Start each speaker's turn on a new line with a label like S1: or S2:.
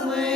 S1: Lovely.